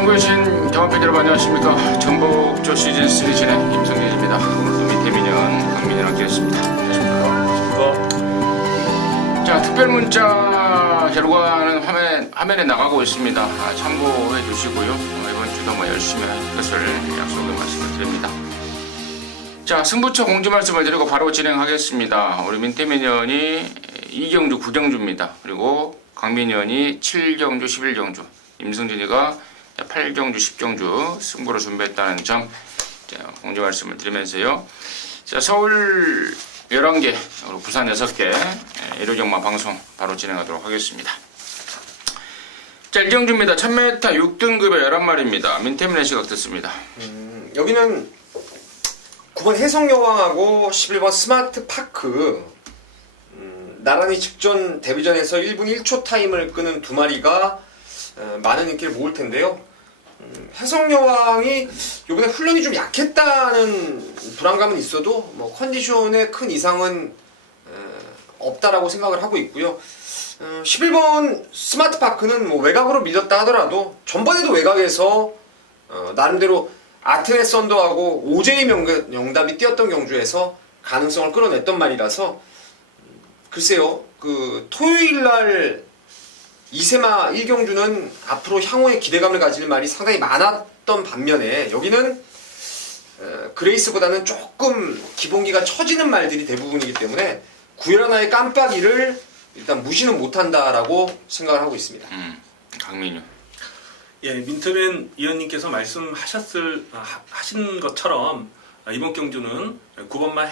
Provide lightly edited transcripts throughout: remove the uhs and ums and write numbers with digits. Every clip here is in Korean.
청구해주신 경합팬 여러분 안녕하십니까. 전북조 시즌3 진행 김성진입니다. 오늘도 민태민현, 강민현 함께했습니다. 안녕하십니까. 자, 특별문자 결과는 화면에 나가고 있습니다. 참고해 주시고요. 이번 주도 열심히 할 것을 약속을 말씀을 드립니다. 자, 승부처 공지 말씀을 드리고 바로 진행하겠습니다. 우리 민태민현이 2경주 9경주입니다. 그리고 강민현이 7경주 11경주, 임승진이가 8경주 10경주 승부를 준비했다는 점 공지 말씀을 드리면서요. 자, 서울 11개, 그리고 부산 6개 일요경마 방송 바로 진행하도록 하겠습니다. 자, 1경주입니다. 1000m 6등급의 11마리입니다. 민태민의 시각 듣습니다. 여기는 9번 해성여왕하고 11번 스마트파크, 나란히 직전 데뷔전에서 1분 1초 타임을 끄는 두 마리가 많은 인기를 모을 텐데요. 해성여왕이 이번에 훈련이 좀 약했다는 불안감은 있어도 컨디션에 큰 이상은 없다라고 생각을 하고 있고요. 11번 스마트파크는 외곽으로 밀렸다 하더라도 전번에도 외곽에서 나름대로 아트네 썬더하고 오제이 영답이 뛰었던 경주에서 가능성을 끌어냈던 말이라서 글쎄요, 토요일날 이세마 1경주는 앞으로 향후에 기대감을 가질 말이 상당히 많았던 반면에 여기는 그레이스보다는 조금 기본기가 처지는 말들이 대부분이기 때문에 구열 하나의 깜빡이를 일단 무시는 못한다라고 생각을 하고 있습니다. 강민유. 예, 민트맨 위원님께서 하신 것처럼 이번 경주는 9번마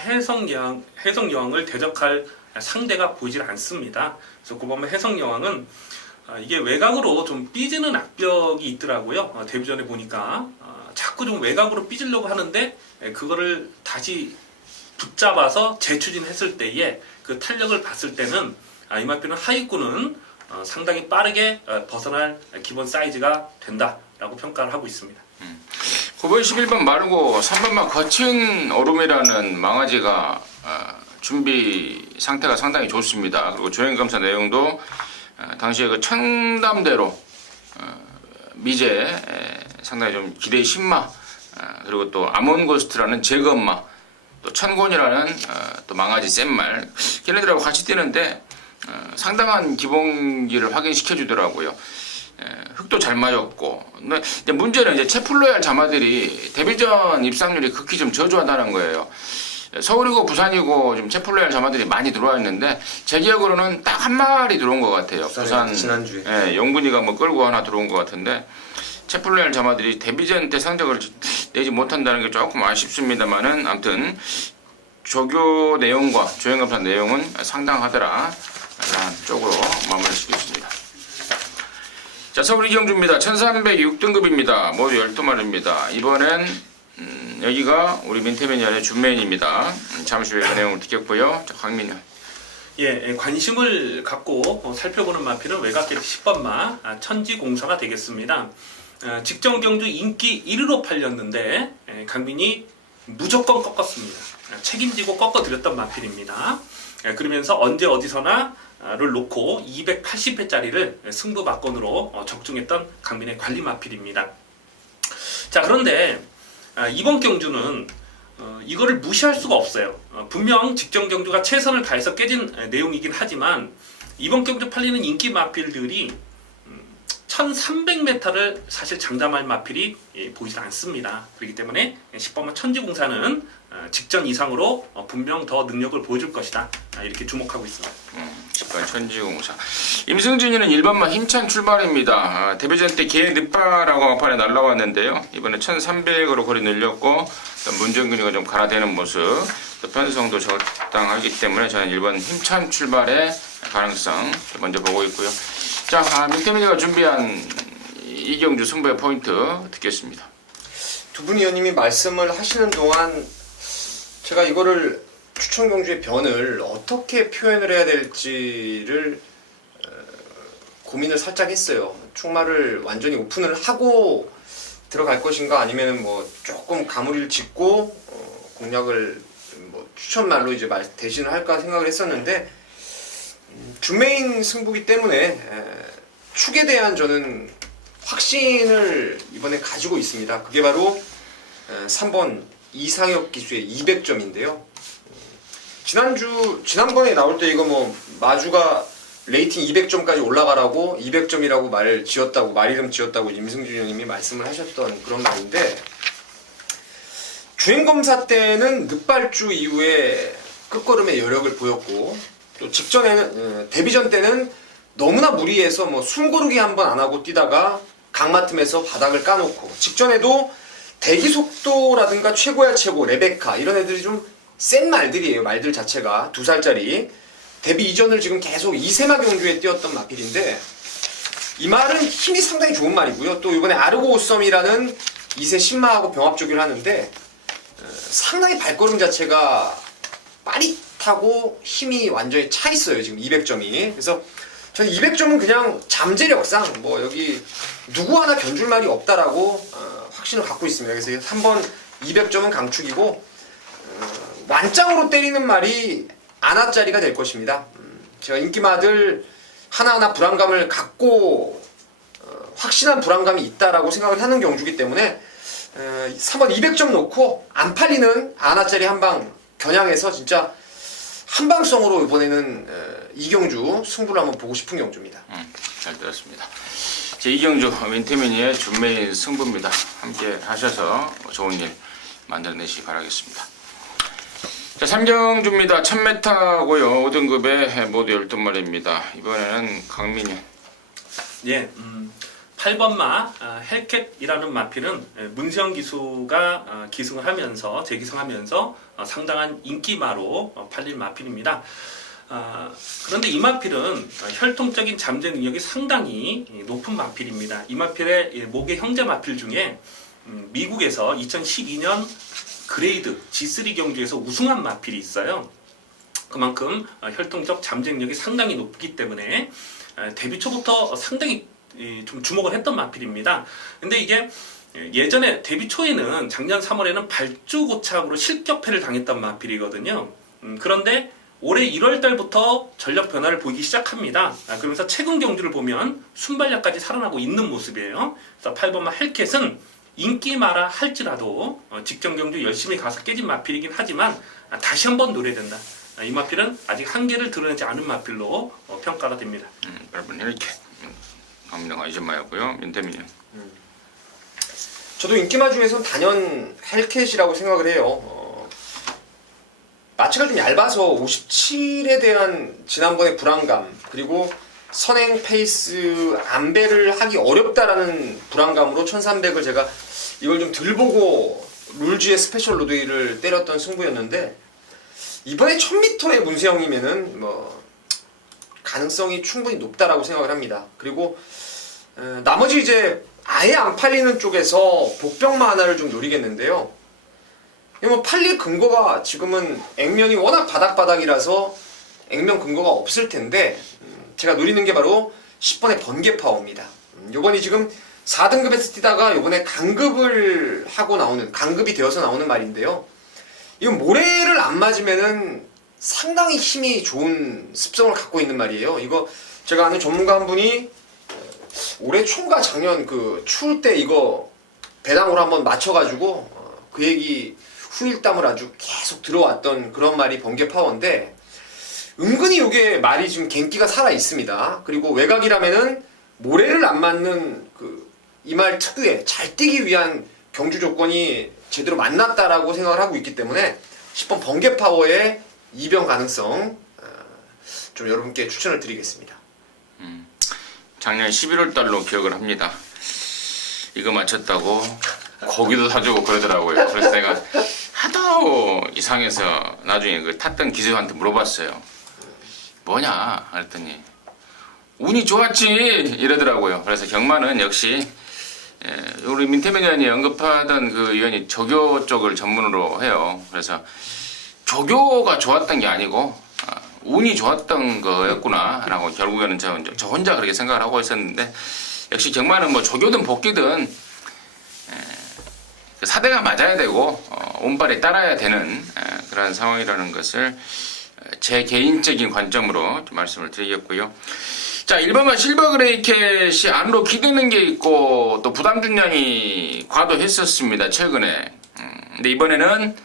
해성여왕을 대적할 상대가 보이질 않습니다. 그래서 9번마 해성여왕은 이게 외곽으로 좀 삐지는 악벽이 있더라고요. 데뷔전에 보니까 자꾸 좀 외곽으로 삐지려고 하는데 그거를 다시 붙잡아서 재추진했을 때에 그 탄력을 봤을 때는 이마표는 하위권은 상당히 빠르게 벗어날 기본 사이즈가 된다라고 평가를 하고 있습니다. 9번 11번 말고 3번만 거친 얼음이라는 망아지가 준비 상태가 상당히 좋습니다. 그리고 조행검사 내용도 당시에 그 청담대로 미제 상당히 좀 기대의 신마, 그리고 또 아몬고스트라는 제거엄마, 또 천곤이라는 또 망아지 센말, 걔네들하고 같이 뛰는데 상당한 기본기를 확인시켜 주더라고요. 흙도 잘 맞았고. 근데 문제는 이제 채플로얄 자마들이 데뷔전 입상률이 극히 좀 저조하다는 거예요. 서울이고 부산이고 지금 채플로얄 자마들이 많이 들어와 있는데 제 기억으로는 딱 한 마리 들어온 것 같아요. 부산 지난주에 영분이가 끌고 하나 들어온 것 같은데 채플로얄 자마들이 데뷔전 때 성적을 내지 못한다는 게 조금 아쉽습니다만은 아무튼 조교 내용과 조행검사 내용은 상당하더라 라는 쪽으로 마무리할 수 있습니다. 자, 서울 이경주입니다. 1306등급입니다. 모두 12마리입니다. 이번엔 여기가 우리 민태민현의 준메인입니다. 잠시 후에 그 내용을 듣겠고요. 자, 강민현. 예, 관심을 갖고 살펴보는 마필은 외곽게이트 10번마 천지공사가 되겠습니다. 직전 경주 인기 1위로 팔렸는데 강민이 무조건 꺾었습니다. 책임지고 꺾어드렸던 마필입니다. 그러면서 언제 어디서나를 놓고 280회짜리를 승부 막건으로 적중했던 강민의 관리 마필입니다. 자, 그런데 이번 경주는 이거를 무시할 수가 없어요. 분명 직전 경주가 최선을 다해서 깨진 내용이긴 하지만 이번 경주 팔리는 인기 마필들이 1300m를 사실 장담할 마필이 보이지 않습니다. 그렇기 때문에 10번마 천지공사는 직전 이상으로 분명 더 능력을 보여줄 것이다. 이렇게 주목하고 있습니다. 10번 천지공사. 임승진이는 1번만 힘찬 출발입니다. 데뷔전 때 개 늦바라고 막판에 날라왔는데요. 이번에 1300으로 거리 늘렸고 문정근이가 좀 갈아대는 모습, 또 편성도 적당하기 때문에 저는 1번 힘찬 출발의 가능성 먼저 보고 있고요. 자, 민태민이가 준비한 이경주 승부의 포인트 듣겠습니다. 두 분 위원님이 말씀을 하시는 동안 제가 이거를 추천 경주의 변을 어떻게 표현을 해야 될지를 고민을 살짝 했어요. 충마를 완전히 오픈을 하고 들어갈 것인가, 아니면은 조금 가무리를 짓고 공략을 추천말로 이제 대신을 할까 생각을 했었는데, 준메인 승부기 때문에 축에 대한 저는 확신을 이번에 가지고 있습니다. 그게 바로 3번 이상혁 기수의 200점인데요. 지난번에 나올 때 이거 뭐 마주가 레이팅 200점까지 올라가라고 200점이라고 말 이름 지었다고 임승준 의원님이 말씀을 하셨던 그런 말인데, 주행검사 때는 늑발주 이후에 끝걸음의 여력을 보였고, 또 직전에는 데뷔전 때는 너무나 무리해서 뭐 숨고르기 한 번 안 하고 뛰다가 강마 틈에서 바닥을 까놓고, 직전에도 대기 속도라든가 최고야 최고, 레베카 이런 애들이 좀 센 말들이에요. 말들 자체가 2살짜리 데뷔 이전을 지금 계속 이세마 경주에 뛰었던 마필인데, 이 말은 힘이 상당히 좋은 말이고요. 또 이번에 아르고 오썸이라는 2세 신마하고 병합조기를 하는데 상당히 발걸음 자체가 빠릿하고 힘이 완전히 차 있어요. 지금 200점이. 그래서 저는 200점은 그냥 잠재력상 뭐 여기 누구 하나 견줄 말이 없다라고 확신을 갖고 있습니다. 그래서 3번 200점은 강축이고, 완짱으로 때리는 말이 아나짜리가 될 것입니다. 제가 인기마들 하나하나 불안감을 갖고 확신한 불안감이 있다라고 생각을 하는 경주기 때문에 3번 200점 놓고 안 팔리는 아나짜리 한방 겨냥해서 진짜 한방성으로 이번에는 이 경주 승부를 한번 보고 싶은 경주입니다. 잘 들었습니다. 제 이경주 민태민이의 준메인 승부입니다. 함께 하셔서 좋은 일 만들어내시기 바라겠습니다. 자, 3경주입니다. 1000m고요. 5등급에 모두 12마리입니다. 이번에는 강민이. 예, 8번마 헬캣이라는 마필은 문세영 기수가 기승을 하면서 재기승하면서 상당한 인기마로 팔릴 마필입니다. 그런데 이 마필은 혈통적인 잠재 능력이 상당히 높은 마필입니다. 이 마필의 목의 형제 마필 중에 미국에서 2012년 그레이드 G3 경주에서 우승한 마필이 있어요. 그만큼 혈통적 잠재력이 상당히 높기 때문에 데뷔 초부터 상당히 좀 주목을 했던 마필입니다. 근데 이게 예전에 데뷔 초에는 작년 3월에는 발주 고착으로 실격패를 당했던 마필이거든요. 그런데 올해 1월 달부터 전력 변화를 보이기 시작합니다. 그러면서 최근 경주를 보면 순발력까지 살아나고 있는 모습이에요. 그래서 8번마 헬캣은 인기마라 할지라도 직전 경주 열심히 가서 깨진 마필이긴 하지만 다시 한번 노려야 된다. 이 마필은 아직 한계를 드러내지 않은 마필로 평가가 됩니다. 여러분 이렇게 강민호가 이전마였고요. 민태민이. 저도 인기마 중에선 단연 헬캣이라고 생각을 해요. 마취가 좀 얇아서 57에 대한 지난번의 불안감, 그리고 선행 페이스 안배를 하기 어렵다라는 불안감으로 1300을 제가 이걸 좀 덜 보고 룰지의 스페셜 로드를 때렸던 승부였는데, 이번에 1000m의 문세영이면은 뭐 가능성이 충분히 높다라고 생각을 합니다. 그리고 나머지 이제 아예 안 팔리는 쪽에서 복병마 하나를 좀 노리겠는데요. 뭐 팔릴 근거가 지금은 액면이 워낙 바닥바닥이라서 액면 근거가 없을 텐데, 제가 노리는 게 바로 10번의 번개파워입니다. 요번이 지금 4등급에서 뛰다가 요번에 강급을 하고 나오는, 강급이 되어서 나오는 말인데요. 이건 모래를 안 맞으면은 상당히 힘이 좋은 습성을 갖고 있는 말이에요. 이거 제가 아는 전문가 한 분이 올해 초인가 작년 그 추울 때 이거 배당으로 한번 맞춰가지고 그 얘기 후일담을 아주 계속 들어왔던 그런 말이 번개파워인데, 은근히 이게 말이 지금 갱기가 살아 있습니다. 그리고 외곽이라면은 모래를 안 맞는 그 이 말 특유의 잘 뛰기 위한 경주 조건이 제대로 만났다라고 생각을 하고 있기 때문에 10번 번개파워의 이변 가능성 좀 여러분께 추천을 드리겠습니다. 작년 11월 달로 기억을 합니다. 이거 맞췄다고 고기도 사주고 그러더라고요. 그래서 내가 하도 이상해서 나중에 그 탔던 기수한테 물어봤어요. 뭐냐? 그랬더니 운이 좋았지 이러더라고요. 그래서 경마는 역시 우리 민태민 의원이 언급하던 그 의원이 조교 쪽을 전문으로 해요. 그래서 조교가 좋았던 게 아니고 운이 좋았던 거였구나 라고 결국에는 저 혼자 그렇게 생각을 하고 있었는데, 역시 경마는 뭐 조교든 복귀든 사대가 맞아야 되고 운발에 따라야 되는 그런 상황이라는 것을 제 개인적인 관점으로 좀 말씀을 드리겠고요. 자, 1번마 실버 그레이캣이 안으로 기대는 게 있고 또 부담 중량이 과도했었습니다. 최근에. 근데 이번에는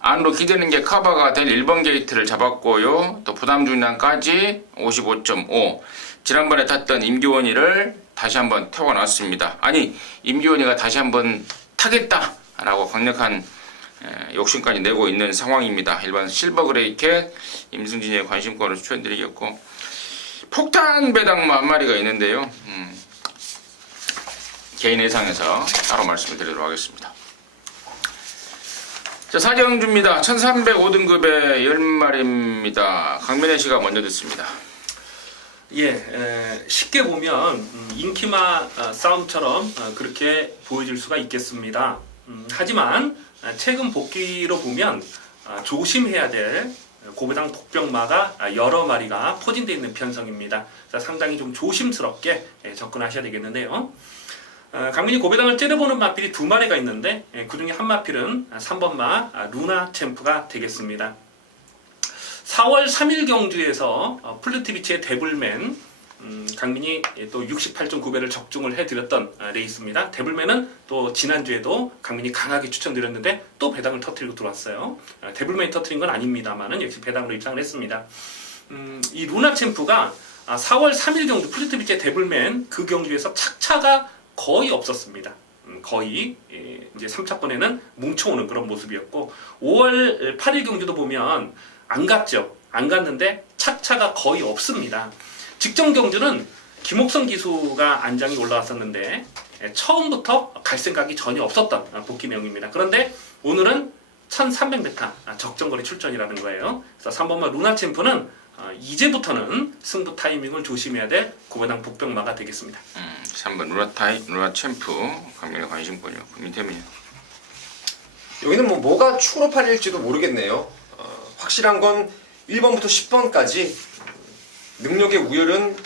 안으로 기대는 게 커버가 될 1번 게이트를 잡았고요. 또 부담 중량까지 55.5. 지난번에 탔던 임기원이를 다시 한번 태워놨습니다. 아니, 임기원이가 다시 한번 타겠다라고 강력한 욕심까지 내고 있는 상황입니다. 일반 실버 그레이캣 임승진의 관심권을 추천드리겠고, 폭탄 배당마 한 마리가 있는데요. 개인 예상에서 따로 말씀을 드리도록 하겠습니다. 자, 사경주입니다. 1305등급의 10마리입니다. 강민혜 씨가 먼저 듣습니다. 예, 쉽게 보면 인기마 싸움처럼 그렇게 보여질 수가 있겠습니다. 하지만 최근 복귀로 보면 조심해야 될 고배당 복병마가 여러 마리가 포진되어 있는 편성입니다. 상당히 좀 조심스럽게 접근하셔야 되겠는데요. 강민이 고배당을 째려보는 마필이 2마리가 있는데 그 중에 한 마필은 3번마 루나 챔프가 되겠습니다. 4월 3일 경주에서 플루티비치의 데블맨 강민이 또 68.9배를 적중을 해드렸던 레이스입니다. 데블맨은 또 지난주에도 강민이 강하게 추천드렸는데 또 배당을 터뜨리고 들어왔어요. 데블맨이 터뜨린 건 아닙니다만은 역시 배당으로 입상을 했습니다. 이 루나 챔프가 4월 3일 경주 플루티비치의 데블맨 그 경주에서 착차가 거의 없었습니다. 거의 이제 3차권에는 뭉쳐오는 그런 모습이었고, 5월 8일 경주도 보면 안 갔죠. 안 갔는데 착차가 거의 없습니다. 직전 경주는 김옥성 기수가 안장이 올라왔었는데 처음부터 갈 생각이 전혀 없었던 복귀 내용입니다. 그런데 오늘은 1300m 적정거리 출전이라는 거예요. 그래서 3번마 루나 챔프는 이제부터는 승부 타이밍을 조심해야 될 고배당 복병마가 되겠습니다. 3번 루나 챔프 강민의 관심권이요. 민태민요. 여기는 뭐가 추로 팔릴지도 모르겠네요. 확실한 건 1번부터 10번까지 능력의 우열은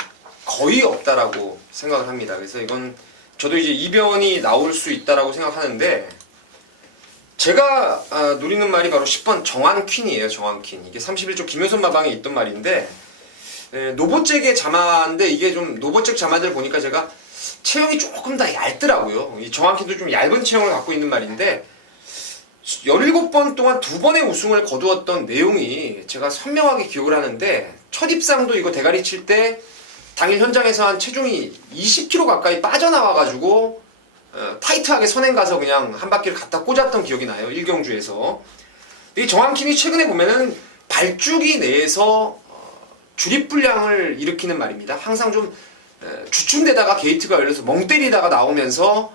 거의 없다라고 생각을 합니다. 그래서 이건 저도 이제 이변이 나올 수 있다라고 생각하는데, 제가 노리는 말이 바로 10번 정한퀸이에요. 정한퀸. 이게 31조 김효선 마방에 있던 말인데, 노보잭의 자마인데 이게 좀 노보잭 자마들 보니까 제가 체형이 조금 더 얇더라고요. 이 정한퀸도 좀 얇은 체형을 갖고 있는 말인데, 17번 동안 2번의 우승을 거두었던 내용이 제가 선명하게 기억을 하는데, 첫 입상도 이거 대가리 칠 때 당일 현장에서 한 체중이 20kg 가까이 빠져나와가지고 타이트하게 선행 가서 그냥 한 바퀴를 갖다 꽂았던 기억이 나요. 1경주에서. 이 정한킴이 최근에 보면은 발주기 내에서 주립불량을 일으키는 말입니다. 항상 좀 주춤되다가 게이트가 열려서 멍 때리다가 나오면서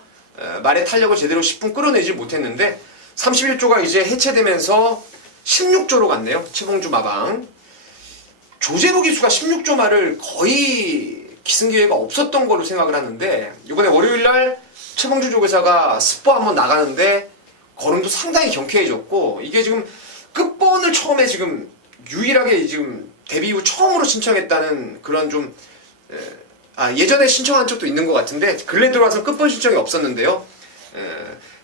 말의 탄력을 제대로 10분 끌어내지 못했는데, 31조가 이제 해체되면서 16조로 갔네요. 최봉주 마방. 조재로 기수가 16조 말을 거의 기승기회가 없었던 걸로 생각을 하는데, 이번에 월요일날 최봉주 조교사가 스포 한번 나가는데 걸음도 상당히 경쾌해졌고, 이게 지금 끝번을 처음에 지금 유일하게 지금 데뷔 이후 처음으로 신청했다는 그런 좀 예전에 신청한 적도 있는 것 같은데 근래 들어와서 끝번 신청이 없었는데요.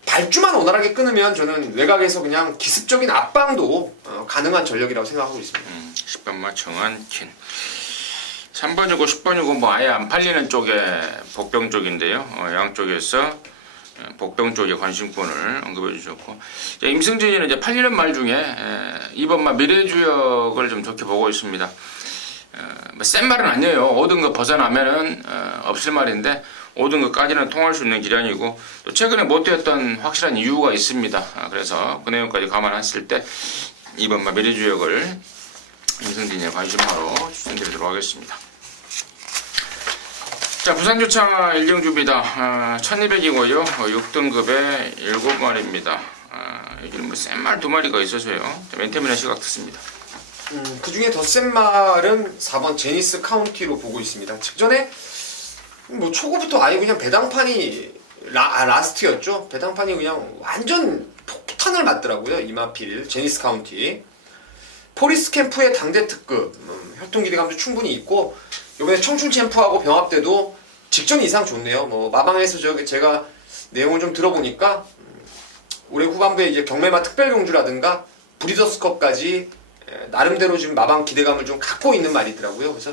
발주만 원활하게 끊으면 저는 외곽에서 그냥 기습적인 압박도 가능한 전력이라고 생각하고 있습니다. 10번마 정한퀸. 3번이고 10번이고 뭐 아예 안 팔리는 쪽에 복병 쪽인데요. 양쪽에서 복병 쪽에 관심권을 언급해 주셨고, 임승진이는 이제 팔리는 말 중에 2번마 미래주역을 좀 좋게 보고 있습니다. 센 말은 아니에요. 5등급 벗어나면은 없을 말인데 5등급까지는 통할 수 있는 기량이고, 또 최근에 못 뛰었던 확실한 이유가 있습니다. 그래서 그 내용까지 감안했을 때 2번마 미래주역을 임승진의 관심마로 추천드리도록 하겠습니다. 자, 부산주차 1경주입니다. 1200이고요. 6등급에 7마리입니다. 여기는 뭐 센 말 2마리가 있어서요. 멘테민의 시각 듣습니다. 그 중에 더 센 말은 4번 제니스 카운티로 보고 있습니다. 직전에 뭐 초고부터 아예 그냥 배당판이 라스트였죠. 배당판이 그냥 완전 폭탄을 맞더라고요. 이마필 제니스 카운티. 포리스 캠프의 당대 특급, 활동 기대감도 충분히 있고, 이번에 청춘 챔프하고 병합 때도 직전 이상 좋네요. 뭐 마방에서 제가 내용을 좀 들어보니까 올해 후반부에 이제 경매마 특별 경주라든가 브리더스컵까지 나름대로 지금 마방 기대감을 좀 갖고 있는 말이더라고요. 그래서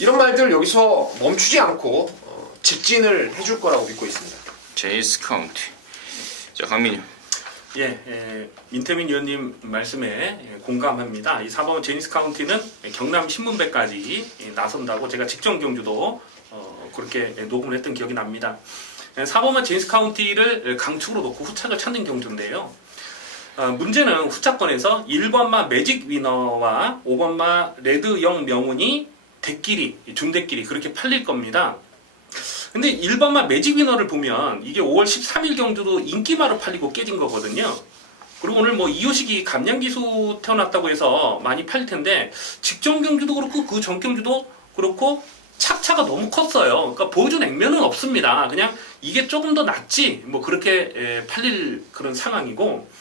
이런 말들 여기서 멈추지 않고 직진을 해줄 거라고 믿고 있습니다. 제이스 카운티. 자, 강민님. 민태민 의원님 말씀에 공감합니다. 이 4번 제니스 카운티는 경남 신문배까지 나선다고 제가 직전 경주도 그렇게 녹음을 했던 기억이 납니다. 4번만 제니스 카운티를 강축으로 놓고 후착을 찾는 경주인데요. 문제는 후차권에서 1번마 매직 위너와 5번마 레드 영 명운이 대끼리, 중대끼리 그렇게 팔릴 겁니다. 근데 1번마 매직 위너를 보면 이게 5월 13일 경주도 인기마로 팔리고 깨진 거거든요. 그리고 오늘 뭐 이호식이 감량기수 태어났다고 해서 많이 팔릴 텐데 직전 경주도 그렇고 그 전 경주도 그렇고 착차가 너무 컸어요. 그러니까 보여준 액면은 없습니다. 그냥 이게 조금 더 낫지 뭐 그렇게 팔릴 그런 상황이고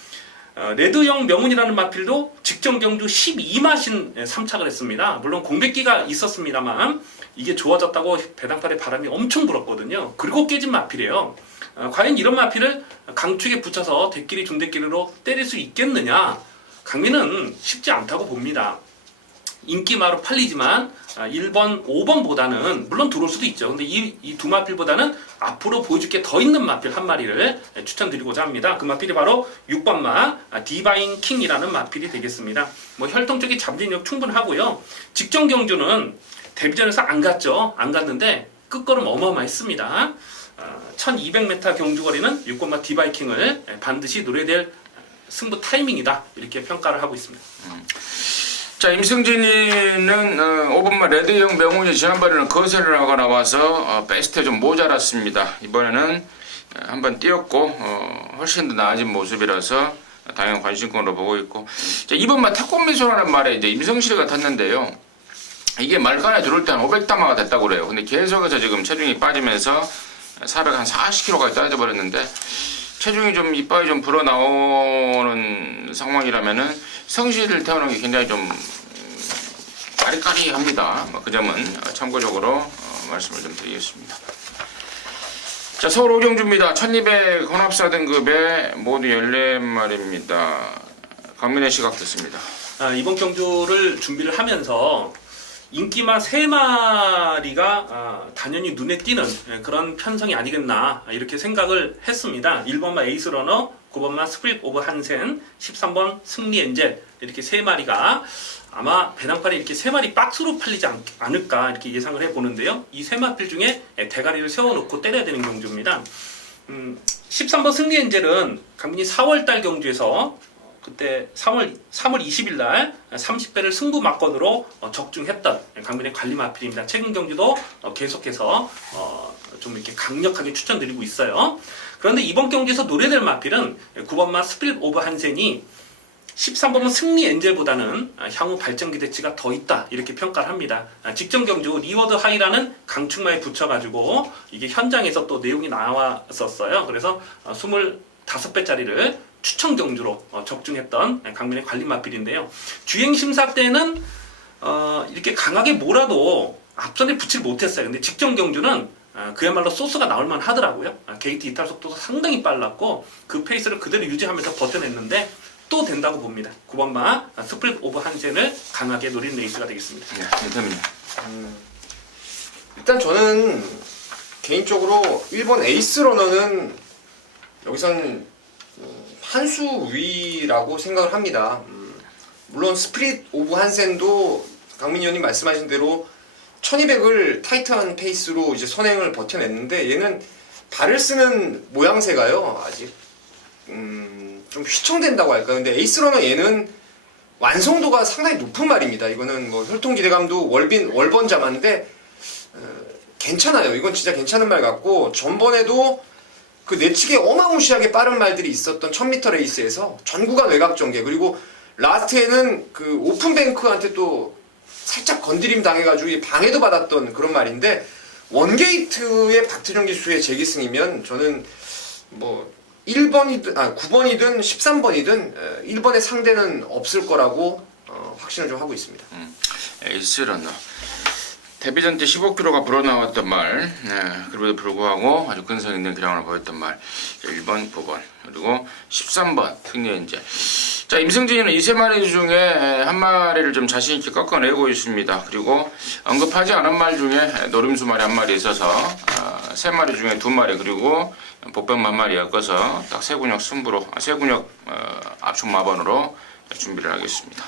레드영 명운이라는 마필도 직전 경주 12마신 3착을 했습니다. 물론 공백기가 있었습니다만 이게 좋아졌다고 배당팔에 바람이 엄청 불었거든요. 그리고 깨진 마필이에요. 과연 이런 마필을 강축에 붙여서 대끼리 중대끼리로 때릴 수 있겠느냐? 강민은 쉽지 않다고 봅니다. 인기마로 팔리지만 1번, 5번보다는 물론 들어올 수도 있죠. 근데 이 두 마필보다는 앞으로 보여줄 게 더 있는 마필 한 마리를 추천드리고자 합니다. 그 마필이 바로 6번마 디바인 킹이라는 마필이 되겠습니다. 뭐 혈통적인 잠진력 충분하고요. 직전 경주는 데뷔전에서 안 갔죠. 안 갔는데 끝걸음 어마어마했습니다. 1200m 경주거리는 6번마 디바이킹을 반드시 노려야 될 승부 타이밍이다. 이렇게 평가를 하고 있습니다. 자, 임승진이는 5번마 레드형 명운이 지난번에는 거세를 하고 나와서 베스트에 좀 모자랐습니다. 이번에는 한번 뛰었고 훨씬 더 나아진 모습이라서 당연 관심권으로 보고 있고, 자, 2번마 태권미소라는 말에 이제 임성실이가 탔는데요. 이게 말간에 들어올 때 한 500담화가 됐다고 그래요. 근데 계속해서 지금 체중이 빠지면서 440kg까지 떨어져 버렸는데 체중이 좀 이빨이 좀 불어 나오는 상황이라면은 성실을 태우는 게 굉장히 좀 까리까리합니다. 그 점은 참고적으로 말씀을 좀 드리겠습니다. 자, 서울 오경주입니다. 1200 혼합사 등급에 모두 14마리입니다. 강민의 시각 듣습니다. 이번 경주를 준비를 하면서 인기마 3마리가 단연히 눈에 띄는 그런 편성이 아니겠나 이렇게 생각을 했습니다. 1번마 에이스러너, 9번마 스프릿 오브 한센, 13번 승리 엔젤 이렇게 3마리가 아마 배낭팔이 이렇게 3마리 박스로 팔리지 않을까 이렇게 예상을 해보는데요. 이 3마필 중에 대가리를 세워놓고 때려야 되는 경주입니다. 13번 승리 엔젤은 강민이 4월달 경주에서 그때 3월 20일 날 30배를 승부 막건으로 적중했던 강민의 관리 마필입니다. 최근 경주도 계속해서 좀 이렇게 강력하게 추천드리고 있어요. 그런데 이번 경기에서 노려될 마필은 9번마 스피릿 오브 한센이 13번은 승리 엔젤보다는 향후 발전 기대치가 더 있다 이렇게 평가를 합니다. 직전 경주 리워드 하이라는 강축마에 붙여가지고 이게 현장에서 또 내용이 나왔었어요. 그래서 25배짜리를 추천 경주로 적중했던 강민의 관리 마필인데요. 주행 심사 때는 이렇게 강하게 몰아도 앞선에 붙질 못했어요. 근데 직전 경주는 그야말로 소스가 나올만 하더라고요. 게이트 이탈 속도도 상당히 빨랐고 그 페이스를 그대로 유지하면서 버텨냈는데 또 된다고 봅니다. 9번마 스프릿 오브 한센을 강하게 노린 레이스가 되겠습니다. 네, 감사합니다. 일단 저는 개인적으로 1번 에이스 러너는 여기선 한 수 위라고 생각을 합니다. 물론 스프릿 오브 한센도 강민 의원님 말씀하신 대로 1200을 타이트한 페이스로 이제 선행을 버텨냈는데 얘는 발을 쓰는 모양새가요 아직 좀 휘청된다고 할까. 근데 에이스러너 얘는 완성도가 상당히 높은 말입니다. 이거는 뭐 혈통 기대감도 월번자만데 괜찮아요. 이건 진짜 괜찮은 말 같고, 전번에도 그 내측에 어마무시하게 빠른 말들이 있었던 1000m 레이스에서 전구간 외곽 전개, 그리고 라스트에는 그 오픈뱅크한테 또 살짝 건드림 당해가지고 방해도 받았던 그런 말인데, 원게이트의 박태정 기수의 재기승이면 저는 뭐 1번이든 9번이든 13번이든 1번의 상대는 없을 거라고 확신을 좀 하고 있습니다. 에이스 러너. 데뷔전 때 15kg가 불어나왔던 말, 그럼에도 불구하고 아주 근성 있는 기량을 보였던 말, 1번, 9번, 그리고 13번 승리 엔젤. 자, 임승진이는 이 세 마리 중에 한 마리를 좀 자신 있게 꺾어내고 있습니다. 그리고 언급하지 않은 말 중에 노림수 마리 한 마리 있어서 세 마리 중에 두 마리 그리고 복병 한 마리 엮어서 딱 세군역 승부로 세군역 압축 마번으로 준비를 하겠습니다.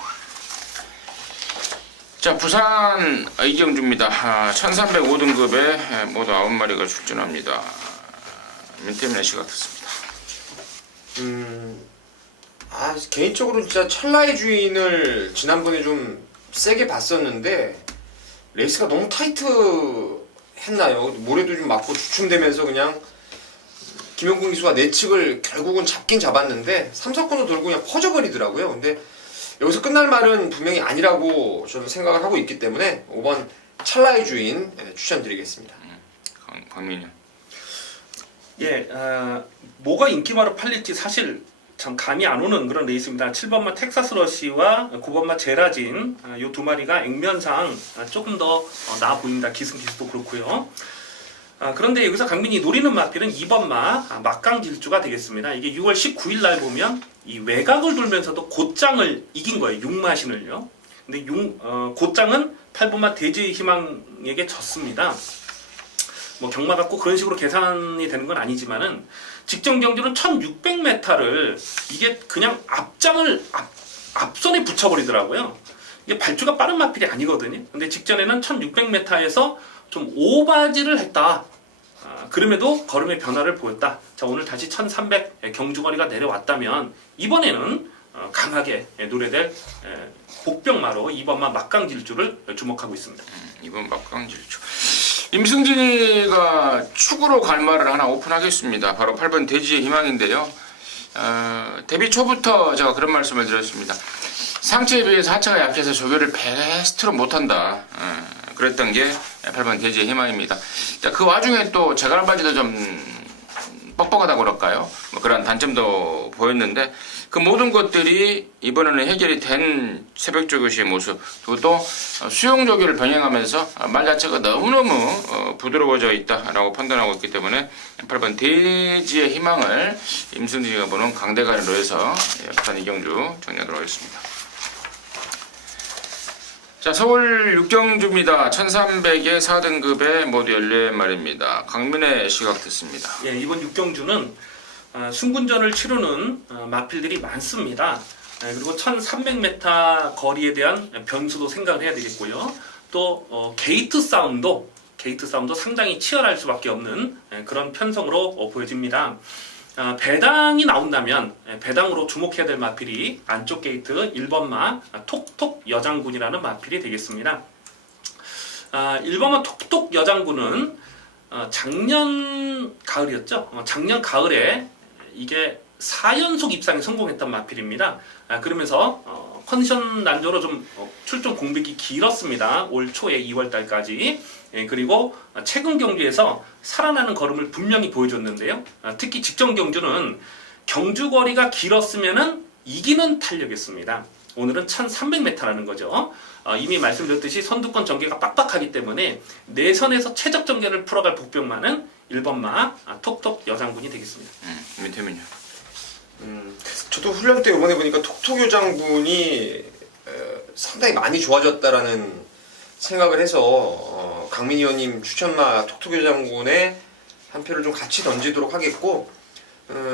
자, 부산 이경주입니다. 1305등급에 모두 9마리가 출전합니다. 민태민의 시각 듣습니다. 개인적으로 진짜 찰나의 주인을 지난번에 좀 세게 봤었는데 레이스가 너무 타이트했나요? 모래도 좀 맞고 주춤되면서 그냥 김영국 기수가 내측을 결국은 잡긴 잡았는데 3사건도 돌고 그냥 퍼져버리더라고요. 근데 여기서 끝날 말은 분명히 아니라고 저는 생각을 하고 있기 때문에 5번 찰나의 주인 추천드리겠습니다. 광민이. 예, 뭐가 인기마로 팔릴지 사실 참 감이 안 오는 그런 레이스입니다. 7번마 텍사스 러시와 9번마 제라진 이 두 마리가 액면상 조금 더 나아 보입니다. 기승기수도 그렇고요. 그런데 여기서 강민이 노리는 마필은 2번마 막강질주가 되겠습니다. 이게 6월 19일 날 보면 이 외곽을 돌면서도 곧장을 이긴 거예요. 6마신을요. 근데 곧장은 8번마 대지의 희망에게 졌습니다. 뭐 경마 갖고 그런 식으로 계산이 되는 건 아니지만은 직전 경주는 1600m를 이게 그냥 앞선에 붙여버리더라고요. 이게 발주가 빠른 마필이 아니거든요. 근데 직전에는 1600m에서 좀 오바지를 했다. 그럼에도 걸음의 변화를 보였다. 자, 오늘 다시 1300 경주거리가 내려왔다면 이번에는 강하게 노래될 복병마로 2번마 막강질주를 주목하고 있습니다. 2번 막강질주. 임승진이가 축으로 갈 말을 하나 오픈하겠습니다. 바로 8번 대지의 희망인데요. 데뷔 초부터 제가 그런 말씀을 드렸습니다. 상체에 비해서 하체가 약해서 조교를 베스트로 못한다. 그랬던 게 8번 대지의 희망입니다. 자, 그 와중에 또 제갈바지도 좀 뻑뻑하다고 그럴까요? 뭐 그런 단점도 보였는데 그 모든 것들이 이번에는 해결이 된 새벽조교시의 모습 그리고 또 수용조교를 병행하면서 말 자체가 너무너무 부드러워져 있다라고 판단하고 있기 때문에 8번 대지의 희망을 임승진이가 보는 강대관으로 해서 부산 이경주 정리하도록 하겠습니다. 자, 서울 육경주입니다. 1300의 4등급에 모두 14마리입니다. 강민의 시각 듣습니다. 예, 이번 육경주는 순군전을 치르는 마필들이 많습니다. 그리고 1300m 거리에 대한 변수도 생각을 해야 되겠고요. 또 게이트 싸움도 상당히 치열할 수밖에 없는 그런 편성으로 보여집니다. 배당이 나온다면 배당으로 주목해야 될 마필이 안쪽 게이트 1번마 톡톡 여장군이라는 마필이 되겠습니다. 1번마 톡톡 여장군은 작년 가을이었죠. 작년 가을에 이게 4연속 입상에 성공했던 마필입니다. 그러면서 컨디션 난조로 좀 출전 공백이 길었습니다. 올 초에 2월달까지. 그리고 최근 경주에서 살아나는 걸음을 분명히 보여줬는데요. 특히 직전 경주는 경주거리가 길었으면은 이기는 탄력이었습니다. 오늘은 1300m라는 거죠. 이미 말씀드렸듯이 선두권 전개가 빡빡하기 때문에 내선에서 최적 전개를 풀어갈 복병마는 1번마 톡톡 여장군이 되겠습니다. 민태민요. 저도 훈련 때 이번에 보니까 톡톡 여장군이 상당히 많이 좋아졌다라는 생각을 해서 강민희 의원님 추천마 톡톡 여장군에 한 표를 좀 같이 던지도록 하겠고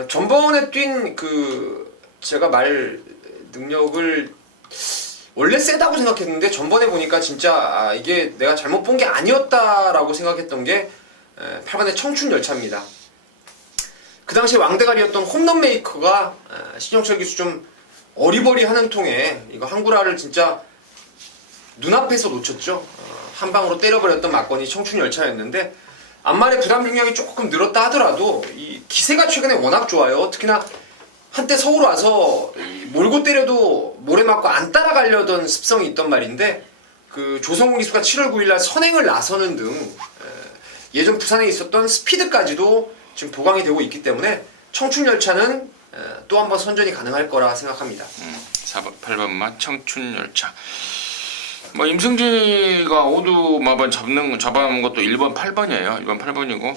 전번에 뛴 제가 말 능력을 원래 세다고 생각했는데 전번에 보니까 진짜 이게 내가 잘못 본 게 아니었다라고 생각했던 게 8번의 청춘열차입니다. 그 당시 왕대가리였던 홈런 메이커가 신영철 기수 좀 어리버리하는 통에 이거 한구라를 진짜 눈앞에서 놓쳤죠. 한 방으로 때려버렸던 막건이 청춘열차였는데 앞말의 부담 능력이 조금 늘었다 하더라도 이 기세가 최근에 워낙 좋아요. 특히나 한때 서울 와서 몰고 때려도 모래 맞고 안 따라가려던 습성이 있던 말인데 그 조성국 기수가 7월 9일날 선행을 나서는 등 예전 부산에 있었던 스피드까지도 지금 보강이 되고 있기 때문에 청춘열차는 또 한 번 선전이 가능할 거라 생각합니다. 8번마 청춘열차. 뭐 임승지가 오두마번 잡아놓은 것도 1번 8번이에요. 1번 8번이고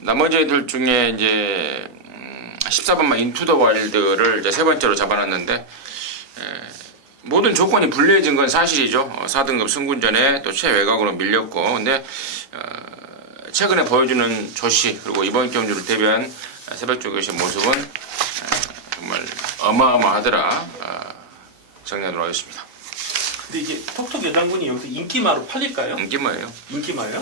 나머지 애들 중에 이제 14번마 인투 더 와일드를 이제 세 번째로 잡아놨는데 모든 조건이 불리해진 건 사실이죠. 4등급 승군전에 또 최외곽으로 밀렸고, 근데 최근에 보여주는 조시 그리고 이번 경주를 대비한 새벽조교시의 모습은 정말 어마어마하더라. 정리하도록 하겠습니다. 근데 이게 톡톡 여장군이 여기서 인기마로 팔릴까요? 인기마예요. 인기마요?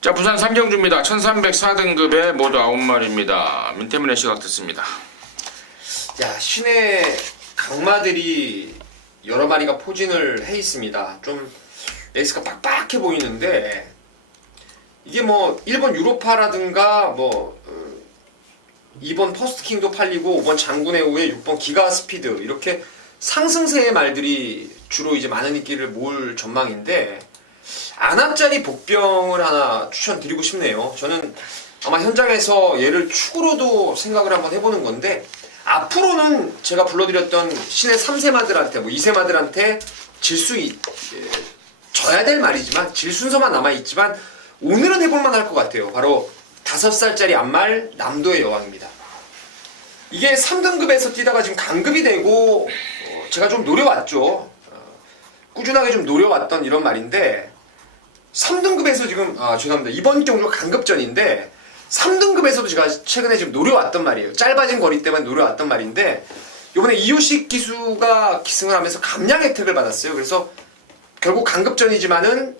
자, 부산 삼경주입니다. 1304등급에 모두 9마리입니다. 민태민의 시각 듣습니다. 야, 시내 강마들이 여러 마리가 포진을 해 있습니다. 좀 레이스가 빡빡해 보이는데 이게 뭐 1번 유로파라든가 2번 퍼스트킹도 팔리고 5번 장군의 후에 6번 기가 스피드 이렇게 상승세의 말들이 주로 이제 많은 인기를 모을 전망인데 안압짜리 복병을 하나 추천드리고 싶네요. 저는 아마 현장에서 얘를 축으로도 생각을 한번 해보는 건데 앞으로는 제가 불러드렸던 신의 3세마들한테 2세마들한테 져야 될 말이지만 질 순서만 남아있지만 오늘은 해볼만 할 것 같아요. 바로 5살짜리 암말 남도의 여왕입니다. 이게 3등급에서 뛰다가 지금 강급이 되고 제가 좀 노려왔죠. 꾸준하게 좀 노려왔던 이런 말인데 3등급에서 지금 죄송합니다. 이번 경주가 강급전인데 3등급에서도 제가 최근에 지금 노려왔던 말이에요. 짧아진 거리 때문에 노려왔던 말인데 이번에 이효식 기수가 기승을 하면서 감량 혜택을 받았어요. 그래서 결국 강급전이지만은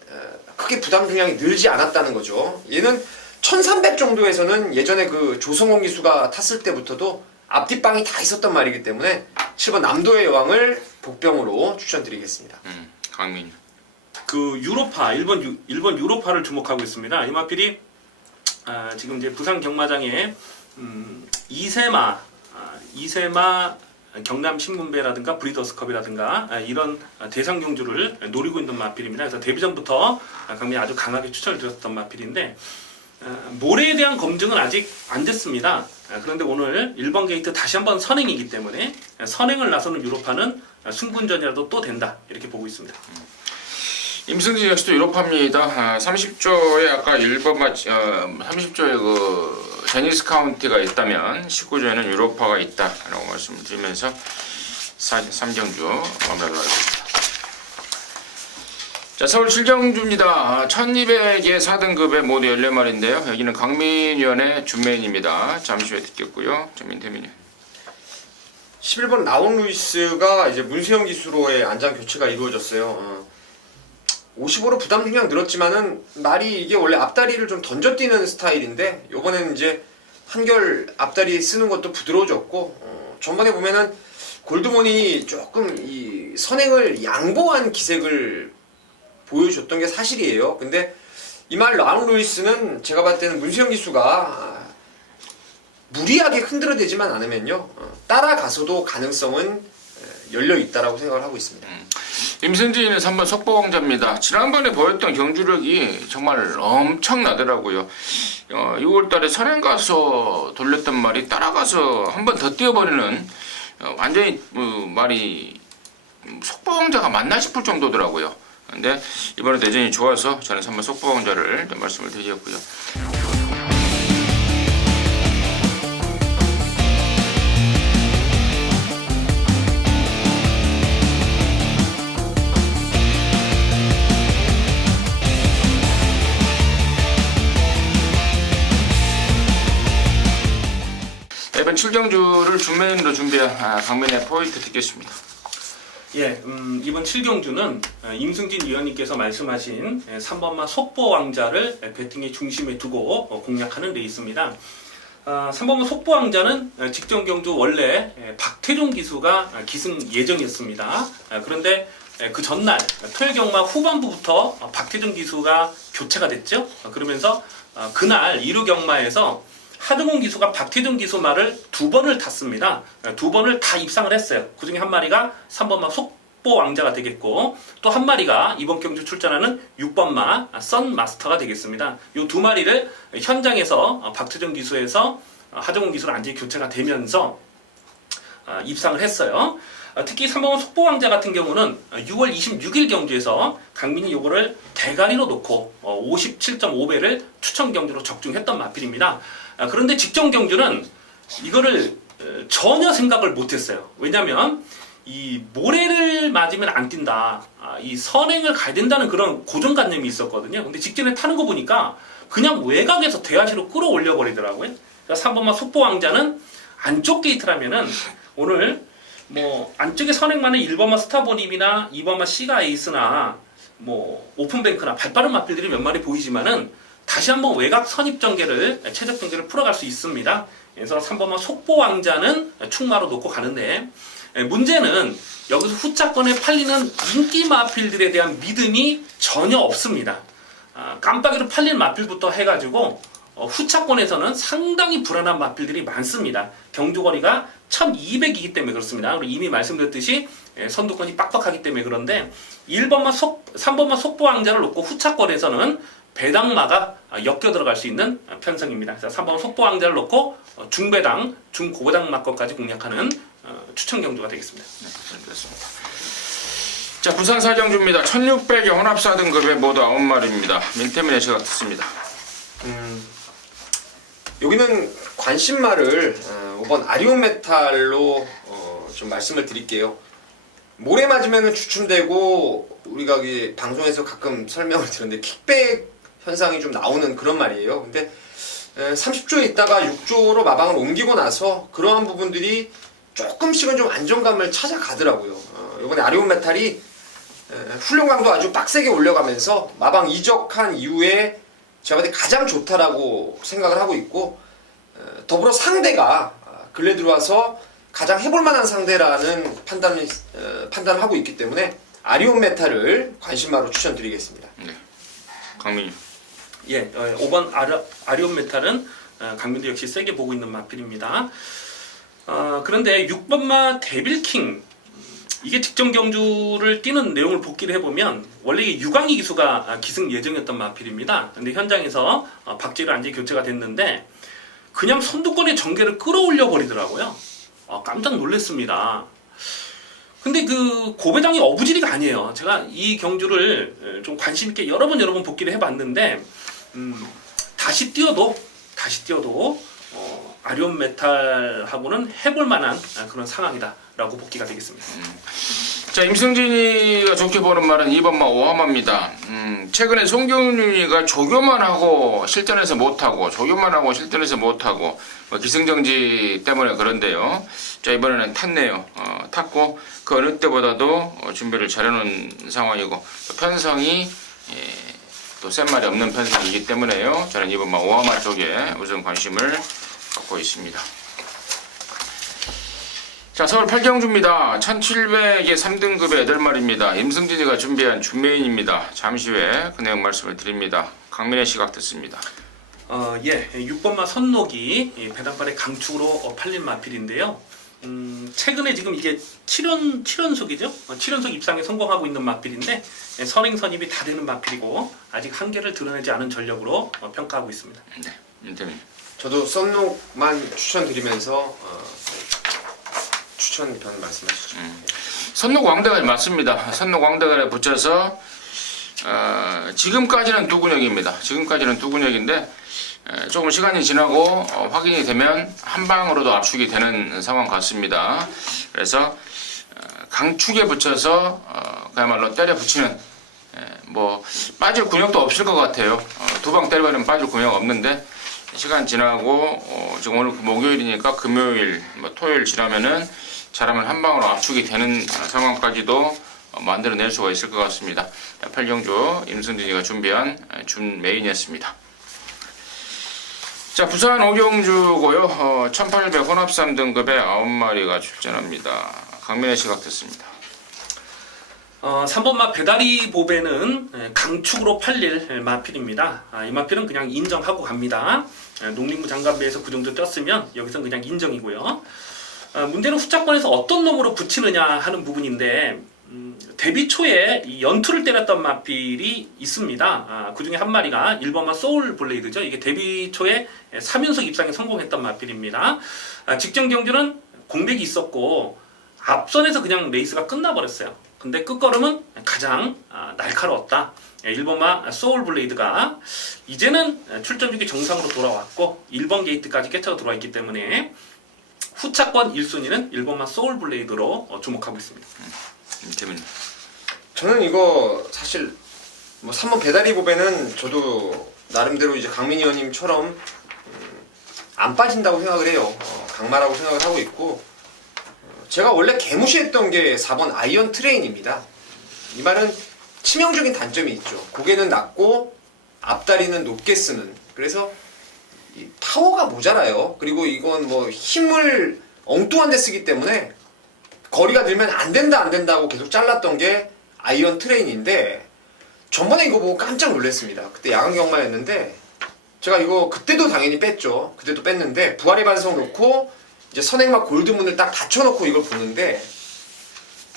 크게 부담 중량이 늘지 않았다는 거죠. 얘는 1300 정도에서는 예전에 그 조성원 기수가 탔을 때부터도 앞뒷방이 다 있었던 말이기 때문에 7번 남도의 여왕을 복병으로 추천드리겠습니다. 강민. 그 유로파 일본 유로파를 주목하고 있습니다. 이마필이 지금 이제 부산 경마장에 이세마 경남 신문배라든가 브리더스컵이라든가 이런 대상 경주를 노리고 있는 마필입니다. 그래서 데뷔전부터 강민이 아주 강하게 추천을 드렸던 마필인데 모래에 대한 검증은 아직 안 됐습니다. 그런데 오늘 1번 게이트 다시 한번 선행이기 때문에 선행을 나서는 유로파는 승군전이라도 또 된다 이렇게 보고 있습니다. 임승진 역시도 유로파입니다. 30조에 아까 1번 30조에 그 제니스 카운티가 있다면 19조에는 유로파가 있다라고 말씀을 드리면서 3경주 마무리하도록 하겠습니다. 자, 서울 7경주입니다. 1200의 4등급에 모두 14마리인데요. 여기는 강민위원의 준메인입니다. 잠시 후에 듣겠고요. 민태민이 11번 라온 루이스가 이제 문세영 기수로의 안장 교체가 이루어졌어요. 55로 부담 중량 늘었지만은 말이 이게 원래 앞다리를 좀 던져뛰는 스타일인데 요번에는 이제 한결 앞다리 쓰는 것도 부드러워졌고 전반에 보면은 골드몬이 조금 이 선행을 양보한 기색을 보여줬던 게 사실이에요. 근데 이 말 라운 루이스는 제가 봤을 때는 문수영 기수가 무리하게 흔들어대지만 않으면요 따라가서도 가능성은 열려 있다라고 생각을 하고 있습니다. 임승진은 3번 속보왕자입니다. 지난번에 보였던 경주력이 정말 엄청나더라고요. 6월달에 선행 가서 돌렸던 말이 따라가서 한 번 더 뛰어버리는 완전히 말이 속보왕자가 맞나 싶을 정도더라고요. 근데 이번에 대전이 좋아서 저는 3번 속보왕자를 말씀을 드렸고요. 이번 7경주를 준메인으로 준비한 강민의 포인트 듣겠습니다. 예, 이번 7경주는 임승진 위원님께서 말씀하신 3번마 속보왕자를 배팅의 중심에 두고 공략하는 레이스입니다. 3번마 속보왕자는 직전 경주 원래 박태종 기수가 기승 예정이었습니다. 그런데 그 전날 토요일 경마 후반부부터 박태종 기수가 교체가 됐죠. 그러면서 그날 1루 경마에서 하등훈 기수가 박태종 기수 말을 2번을 탔습니다. 2번을 다 입상을 했어요. 그 중에 한 마리가 3번마 속보왕자가 되겠고 또 한 마리가 이번 경주 출전하는 6번마 썬마스터가 되겠습니다. 이 두 마리를 현장에서 박태종 기수에서 하등훈 기수로 완전히 교체가 되면서 입상을 했어요. 특히 3번 속보왕자 같은 경우는 6월 26일 경주에서 강민이 요거를 대가리로 놓고 57.5배를 추천 경주로 적중했던 마필입니다. 그런데 직전 경주는 이거를 전혀 생각을 못했어요. 왜냐하면 이 모래를 맞으면 안 뛴다. 이 선행을 가야 된다는 그런 고정관념이 있었거든요. 근데 직전에 타는 거 보니까 그냥 외곽에서 대하시로 끌어올려 버리더라고요. 그래서 3번마 속보왕자는 안쪽 게이트라면은 오늘 뭐 안쪽에 선행만은 1번마 스타보님이나 2번마 시가 에이스나 뭐 오픈뱅크나 발빠른 마필들이 몇 마리 보이지만은 다시 한번 외곽 선입 전개를 최적 전개를 풀어갈 수 있습니다. 그래서 3번마 속보왕자는 충마로 놓고 가는데 문제는 여기서 후차권에 팔리는 인기 마필들에 대한 믿음이 전혀 없습니다. 깜빡이로 팔릴 마필부터 해가지고 후차권에서는 상당히 불안한 마필들이 많습니다. 경주거리가 1200이기 때문에 그렇습니다. 그리고 이미 말씀드렸듯이 선두권이 빡빡하기 때문에 그런데 3번마 속보왕자를 놓고 후차권에서는 배당마가 엮여 들어갈 수 있는 편성입니다. 그래서 3번 속보왕자를 놓고 중배당, 중고배당마권까지 공략하는 추천 경주가 되겠습니다. 네, 잘됐습니다. 자, 부산 사경주입니다. 1600의 혼합사 등급에 모두 9마리입니다. 민태민의 시각 듣습니다. 여기는 관심마를 5번 아리온 메탈로 좀 말씀을 드릴게요. 모래 맞으면 주춤되고 우리가 방송에서 가끔 설명을 드렸는데 킥백 현상이 좀 나오는 그런 말이에요. 근데 30조에 있다가 6조로 마방을 옮기고 나서 그러한 부분들이 조금씩은 좀 안정감을 찾아가더라고요. 이번에 아리온 메탈이 훈련강도 아주 빡세게 올려가면서 마방 이적한 이후에 제가 봤을 때 가장 좋다라고 생각을 하고 있고 더불어 상대가 근래 들어와서 가장 해볼만한 상대라는 판단을 하고 있기 때문에 아리온 메탈을 관심마로 추천드리겠습니다. 네, 강민이. 예, 5번 아리온 메탈은 강민도 역시 세게 보고 있는 마필입니다. 그런데 6번마 데빌킹 이게 직전 경주를 뛰는 내용을 복기를 해보면 원래 유광희 기수가 기승 예정이었던 마필입니다. 근데 현장에서 박지를 안지 교체가 됐는데 그냥 선두권의 전개를 끌어올려 버리더라고요. 깜짝 놀랐습니다. 근데 그 고배당이 어부지리가 아니에요. 제가 이 경주를 좀 관심 있게 여러 번 복기를 해봤는데 다시 뛰어도 아리온 메탈하고는 해볼 만한 그런 상황이다라고 복기가 되겠습니다. 자, 임승진이가 좋게 보는 말은 2번마 오하마입니다. 최근에 송경윤이가 조교만 하고 실전에서 못하고 뭐 기승정지 때문에 그런데요. 자, 이번에는 탔네요. 탔고 그 어느 때보다도 준비를 잘해놓은 상황이고 또 편성이 또 센 말이 없는 편성이기 때문에요. 저는 2번마 오하마 쪽에 우선 관심을 갖고 있습니다. 자, 서울 8경주입니다. 1700의 3등급의 8마리입니다. 임승진이가 준비한 준메인입니다. 잠시 후에 그 내용 말씀을 드립니다. 강민의 시각 듣습니다. 6번마 선록이 배당발의 강축으로 팔린 마필인데요. 최근에 지금 이게 7연속이죠? 7연속 입상에 성공하고 있는 마필인데 선행 선입이 다 되는 마필이고 아직 한계를 드러내지 않은 전력으로 평가하고 있습니다. 네, 임태민. 저도 썸록만 추천드리면서 추천편 말씀하시죠. 선록 왕대가 맞습니다. 선록 왕대가에 붙여서 지금까지는 두 근역입니다. 지금까지는 두 근역인데 조금 시간이 지나고 확인이 되면 한 방으로도 압축이 되는 상황 같습니다. 그래서 강축에 붙여서 그야말로 때려 붙이는 뭐 빠질 근역도 없을 것 같아요. 두 방 때려버리면 빠질 근역 없는데 시간 지나고 지금 오늘 목요일이니까 금요일, 뭐 토요일 지나면은 잘하면 한 방으로 압축이 되는 상황까지도 만들어낼 수가 있을 것 같습니다. 8경주 임승진이가 준비한 준 메인이었습니다. 자, 부산 5경주고요. 1800 혼합 3등급에 9마리가 출전합니다. 강민의 시각 듣습니다. 3번마 배다리 보배는 강축으로 팔릴 마필입니다. 이 마필은 그냥 인정하고 갑니다. 농림부 장관배에서 그 정도 떴으면 여기서 그냥 인정이고요. 문제는 후차권에서 어떤 놈으로 붙이느냐 하는 부분인데 데뷔 초에 이 연투를 때렸던 마필이 있습니다. 그 중에 한 마리가 1번마 소울 블레이드죠. 이게 데뷔 초에 3연속 입상에 성공했던 마필입니다. 직전 경주는 공백이 있었고 앞선에서 그냥 레이스가 끝나버렸어요. 근데 끝걸음은 가장 날카로웠다. 1번마 소울 블레이드가 이제는 출전 주기 정상으로 돌아왔고 1번 게이트까지 깨쳐서 들어와 있기 때문에 후차권 1순위는 일본만 소울블레이드로 주목하고 있습니다. 재밌네. 저는 이거 사실 뭐 3번 배다리 보배는 저도 나름대로 이제 강민희 의원님처럼 안 빠진다고 생각을 해요. 강마라고 생각을 하고 있고, 제가 원래 개무시했던 게 4번 아이언 트레인입니다. 이 말은 치명적인 단점이 있죠. 고개는 낮고 앞다리는 높게 쓰는. 그래서 이 파워가 모자라요. 그리고 이건 뭐 힘을 엉뚱한 데 쓰기 때문에 거리가 들면 안 된다고 계속 잘랐던 게 아이언 트레인인데, 전번에 이거 보고 깜짝 놀랐습니다. 그때 야간 경마였는데 제가 이거 그때도 당연히 뺐죠. 그때도 뺐는데 부활의 반성 놓고 이제 선행막 골드문을 딱 받쳐놓고 이걸 보는데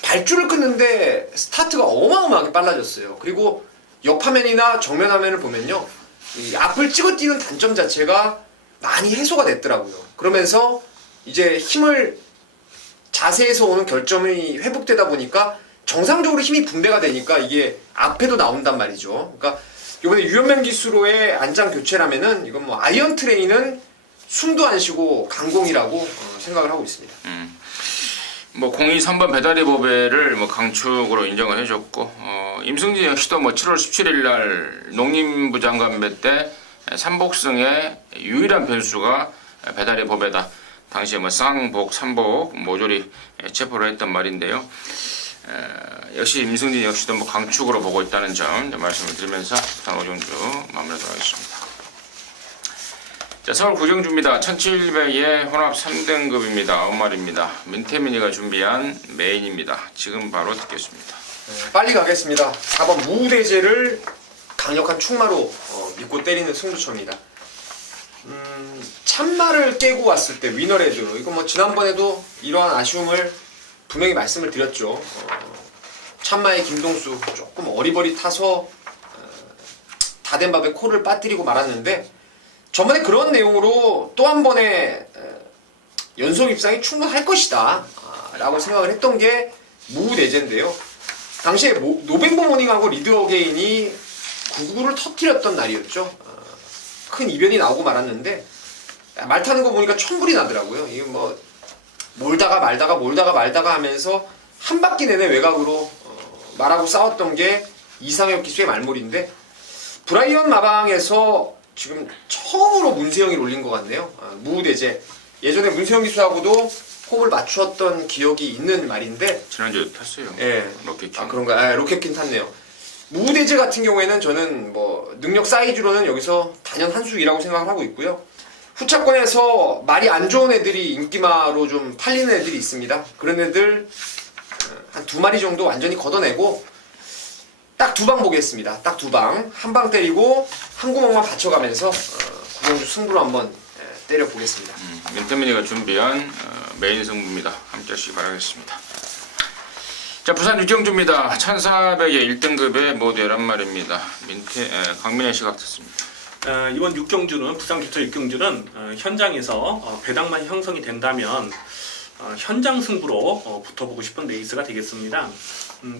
발줄을 끊는데 스타트가 어마어마하게 빨라졌어요. 그리고 옆화면이나 정면 화면을 보면요, 이 앞을 찍어 뛰는 단점 자체가 많이 해소가 됐더라고요. 그러면서 이제 힘을 자세에서 오는 결점이 회복되다 보니까 정상적으로 힘이 분배가 되니까 이게 앞에도 나온단 말이죠. 그러니까 이번에 유연면 기수로의 안장 교체라면은 이건 뭐 아이언 트레인은 숨도 안 쉬고 강공이라고 생각을 하고 있습니다. 뭐 02-3번 배다리 보배를 뭐 강축으로 인정을 해줬고, 임승진 역시도 뭐 7월 17일 날 농림부 장관배 때 삼복승의 유일한 변수가 배다리 보배다. 당시에 뭐 쌍복, 삼복 모조리 체포를 했단 말인데요. 역시 임승진 역시도 뭐 강축으로 보고 있다는 점 말씀을 드리면서 오정주 마무리하도록 하겠습니다. 자, 서울 구정주입니다. 1700의 혼합 3등급입니다. 9마리입니다. 민태민이가 준비한 메인입니다. 지금 바로 듣겠습니다. 빨리 가겠습니다. 4번 무대제를 강력한 충마로 믿고 때리는 승부처입니다. 참마를 깨고 왔을 때 위너레드, 이거 뭐 지난번에도 이러한 아쉬움을 분명히 말씀을 드렸죠. 참마의 김동수 조금 어리버리타서 다 된 밥에 코를 빠뜨리고 말았는데, 저번에 그런 내용으로 또 한 번의 연속 입상이 충분할 것이다 라고 생각을 했던 게 무대제인데요. 당시에 노벤버 모닝하고 리드 어게인이 9구를 터뜨렸던 날이었죠. 큰 이변이 나오고 말았는데 말 타는 거 보니까 천불이 나더라고요. 이거 뭐 몰다가 말다가 하면서 한 바퀴 내내 외곽으로 말하고 싸웠던 게 이상혁 기수의 말몰인데, 브라이언 마방에서 지금 처음으로 문세영이 올린 것 같네요. 무대제. 예전에 문세영 기수하고도 호흡을 맞추었던 기억이 있는 말인데, 지난주에 탔어요. 예. 로켓. 아, 그런가? 로켓킨 탔네요. 무대제 같은 경우에는 저는 뭐 능력 사이즈로는 여기서 단연 한 수이라고 생각을 하고 있고요. 후차권에서 말이 안 좋은 애들이 인기마로 좀 팔리는 애들이 있습니다. 그런 애들 한 2마리 정도 완전히 걷어내고 딱 2방 보겠습니다. 딱 2방. 한 방 때리고 한 구멍만 받쳐가면서 구정주 승부로 한번 때려보겠습니다. 민태민이가 준비한 메인 승부입니다. 함께 하시기 바라겠습니다. 자, 부산 유경주입니다. 1400의 1등급의 모두 11마리입니다. 강민의 시각 듣습니다. 이번 육경주는 부산교토 육경주는 현장에서 배당만 형성이 된다면 현장 승부로 붙어보고 싶은 레이스가 되겠습니다.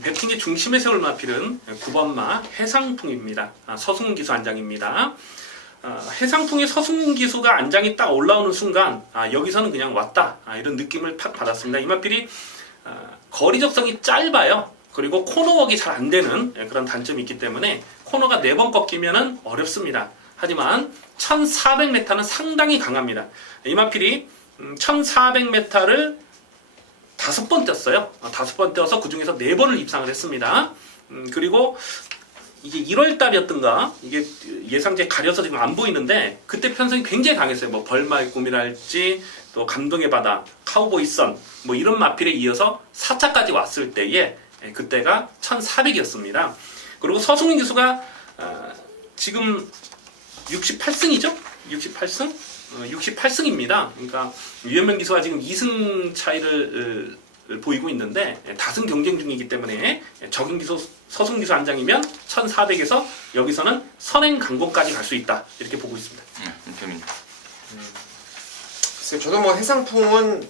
배팅의 중심에 세울 마필은 9번마 해상풍입니다. 서승훈 기수 안장입니다. 해상풍의 서승훈 기수가 안장이 딱 올라오는 순간 여기서는 그냥 왔다 이런 느낌을 팍 받았습니다. 이 마필이 거리 적성이 짧아요. 그리고 코너웍이 잘 안 되는 그런 단점이 있기 때문에 코너가 4번 꺾이면 어렵습니다. 하지만 1400m는 상당히 강합니다. 이 마필이 1400m를 5번 떴어요. 5번 떼어서 그 중에서 4번을 입상을 했습니다. 그리고 이게 1월달이었던가 이게 예상제 가려서 지금 안 보이는데 그때 편성이 굉장히 강했어요. 뭐 벌마의 꿈이랄지 또 감동의 바다, 카우보이 선 뭐 이런 마필에 이어서 4차까지 왔을 때에 그때가 1400이었습니다. 그리고 서승훈 기수가 지금 68승이죠? 68승? 68승입니다. 그러니까 유현명 기수가 지금 2승 차이를 보이고 있는데 다승 경쟁 중이기 때문에 적인 기수 서승훈 기수 안장이면 1400에서 여기서는 선행 강공까지 갈 수 있다 이렇게 보고 있습니다. 저도 뭐 해상풍은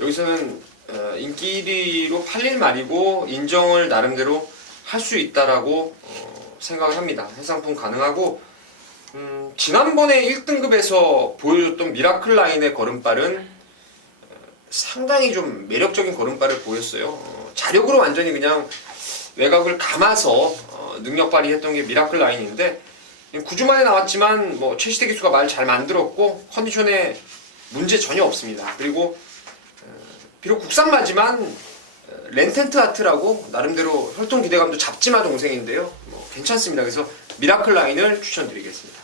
여기서는 인기 1위로 팔릴 말이고 인정을 나름대로 할 수 있다라고 생각을 합니다. 해상풍 가능하고, 지난번에 1등급에서 보여줬던 미라클 라인의 걸음발은 상당히 좀 매력적인 걸음발을 보였어요. 자력으로 완전히 그냥 외곽을 감아서 능력 발휘했던 게 미라클 라인인데 9주 만에 나왔지만 뭐 최시대 기수가 말 잘 만들었고 컨디션에 문제 전혀 없습니다. 그리고 비록 국산마지만 렌텐트 아트라고 나름대로 혈통 기대감도 잡지마 동생인데요. 뭐 괜찮습니다. 그래서 미라클 라인을 추천드리겠습니다.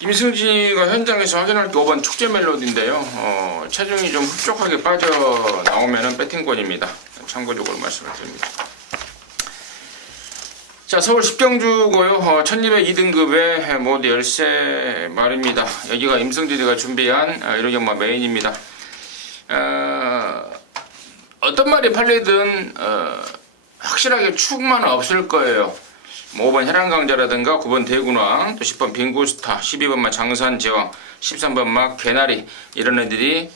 임승진이가 현장에서 확인할 게 5번 축제 멜로디인데요. 체중이 좀 흡족하게 빠져나오면 배팅권입니다. 참고적으로 말씀을 드립니다. 자, 서울 10경주고요. 1202등급의 모두 13마리입니다. 여기가 임승진이가 준비한 1호 경마 메인입니다. 어떤 말이 팔리든 확실하게 축만 없을 거예요. 5번 혈안강자라든가 9번 대군왕, 또 10번 빙구스타, 12번마 장산제왕, 13번마 개나리 이런 애들이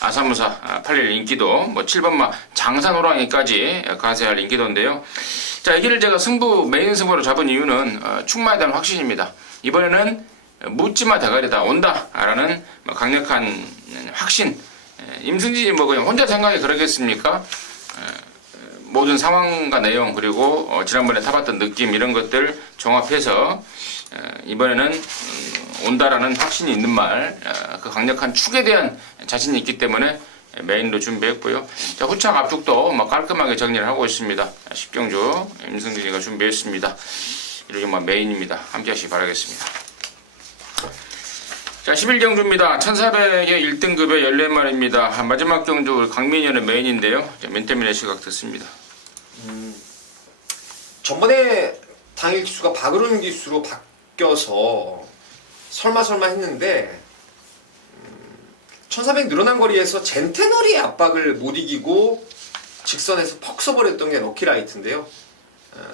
아사무사 팔릴 인기도, 뭐 7번마 장산호랑이까지 가세할 인기도인데요. 자, 여기를 제가 승부 메인 승부로 잡은 이유는 축마에 대한 확신입니다. 이번에는 묻지마 대가리다 온다라는 강력한 확신. 임승진이 뭐 그냥 혼자 생각이 그러겠습니까? 모든 상황과 내용 그리고 지난번에 타봤던 느낌 이런 것들 종합해서 이번에는 온다라는 확신이 있는 말, 그 강력한 축에 대한 자신이 있기 때문에 메인도 준비했고요. 자, 후착 앞쪽도 뭐 깔끔하게 정리를 하고 있습니다. 10경주 임승진이가 준비했습니다. 이렇게 뭐 메인입니다. 함께 하시기 바라겠습니다. 자, 11경주입니다. 1400의 1등급의 14마리입니다. 마지막 경주 강민현의 메인인데요. 민태민의 시각 듣습니다. 전번에 당일 기수가 박으론 기수로 바뀌어서 설마 했는데 1400 늘어난 거리에서 젠테너리의 압박을 못 이기고 직선에서 퍽 써버렸던 게 럭키라이트인데요.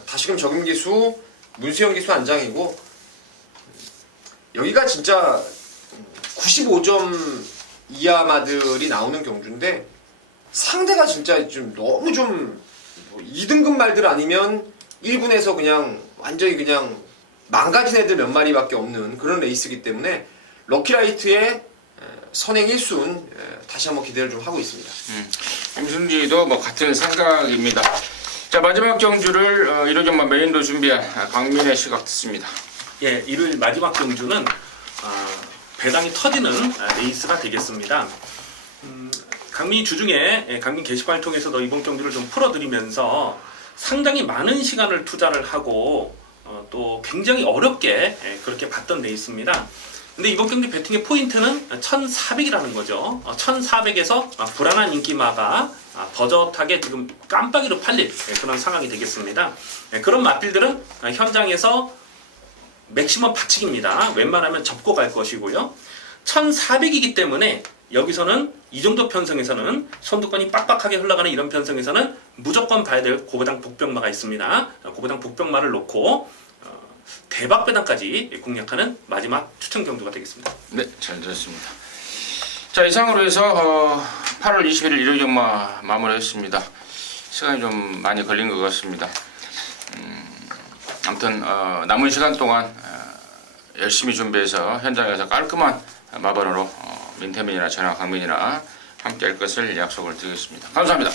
다시금 적임 기수 문수영 기수 안장이고 여기가 진짜 95점 이하마들이 나오는 경주인데 상대가 진짜 좀 너무 좀 2등급 말들 아니면 1군에서 그냥 완전히 그냥 망가진 애들 몇 마리밖에 없는 그런 레이스이기 때문에 럭키라이트의 선행 1순 다시 한번 기대를 좀 하고 있습니다. 임승진이도 뭐 같은 생각입니다. 자, 마지막 경주를 1호 경마 메인도 준비한 강민의 시각 듣습니다. 예, 일요일 마지막 경주는 배당이 터지는 레이스가 되겠습니다. 강민 주중에 강민 게시판을 통해서도 이번 경주를 좀 풀어드리면서 상당히 많은 시간을 투자를 하고 또 굉장히 어렵게 그렇게 봤던 레이스입니다. 근데 이번 경기 배팅의 포인트는 1400이라는 거죠. 1400에서 불안한 인기마가 버젓하게 지금 깜빡이로 팔릴 그런 상황이 되겠습니다. 그런 맛bil들은 현장에서 맥시멈 받치기입니다. 웬만하면 접고 갈 것이고요. 1400이기 때문에 여기서는 이 정도 편성에서는 선두권이 빡빡하게 흘러가는 이런 편성에서는 무조건 봐야 될 고배당 복병마가 있습니다. 고배당 복병마를 놓고 대박 배당까지 공략하는 마지막 추천 경주가 되겠습니다. 네, 잘 들었습니다. 자, 이상으로 해서 8월 21일 1호 경마 마무리했습니다. 시간이 좀 많이 걸린 것 같습니다. 아무튼 남은 시간 동안 열심히 준비해서 현장에서 깔끔한 마번으로 민태민이나 저나 강민이나 함께 할 것을 약속을 드리겠습니다. 감사합니다.